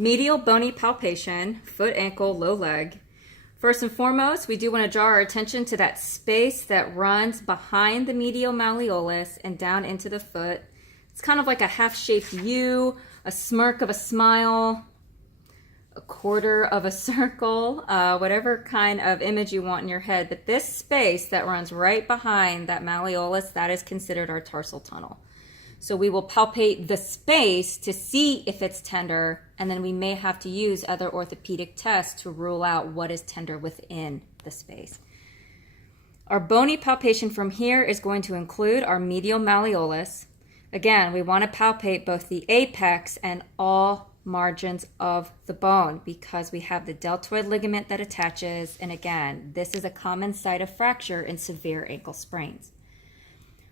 Medial bony palpation, foot, ankle, low leg. First and foremost, we do want to draw our attention to that space that runs behind the medial malleolus and down into the foot. It's kind of like a half-shaped U, a smirk of a smile, a quarter of a circle, whatever kind of image you want in your head. But this space that runs right behind that malleolus, that is considered our tarsal tunnel. So we will palpate the space to see if it's tender, and then we may have to use other orthopedic tests to rule out what is tender within the space. Our bony palpation from here is going to include our medial malleolus. Again, we want to palpate both the apex and all margins of the bone because we have the deltoid ligament that attaches, and again, this is a common site of fracture in severe ankle sprains.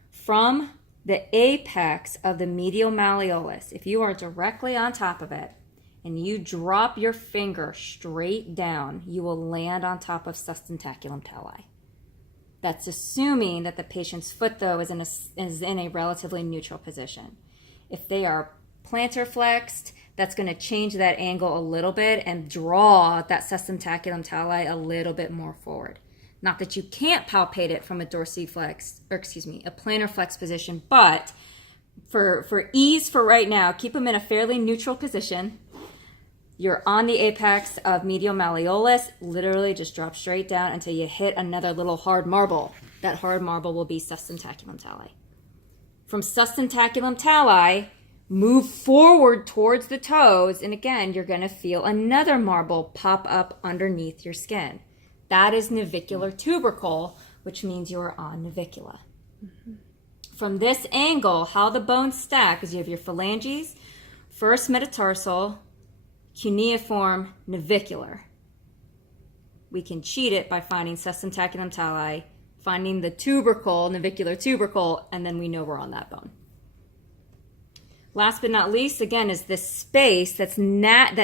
From the apex of the medial malleolus, if you are directly on top of it and you drop your finger straight down, you will land on top of sustentaculum tali. That's assuming that the patient's foot, though, is in a relatively neutral position. If they are plantar flexed, that's going to change that angle a little bit and draw that sustentaculum tali a little bit more forward. Not that you can't palpate it from a dorsiflex, or a plantar flex position, but for ease for right now, keep them in a fairly neutral position. You're on the apex of medial malleolus, literally just drop straight down until you hit another little hard marble. That hard marble will be sustentaculum tali. From sustentaculum tali, move forward towards the toes, and again, you're going to feel another marble pop up underneath your skin. That is navicular tubercle, which means you are on navicula. Mm-hmm. From this angle, how the bones stack is you have your phalanges, first metatarsal, cuneiform, navicular. We can cheat it by finding sustentaculum tali, finding the tubercle, navicular tubercle, and then we know we're on that bone. Last but not least, again, is this space that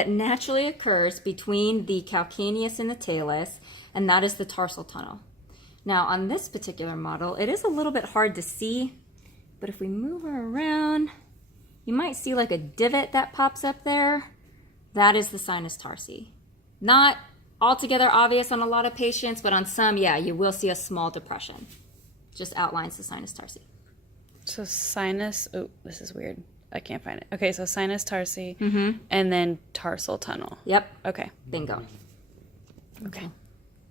naturally occurs between the calcaneus and the talus, and that is the tarsal tunnel. Now, on this particular model, it is a little bit hard to see, but if we move her around, you might see like a divot that pops up there. That is the sinus tarsi. Not altogether obvious on a lot of patients, but on some, yeah, you will see a small depression. Just outlines the sinus tarsi. So sinus, oh, this is weird. I can't find it. Okay, so sinus tarsi, and then tarsal tunnel. Yep. Okay. Bingo. Okay.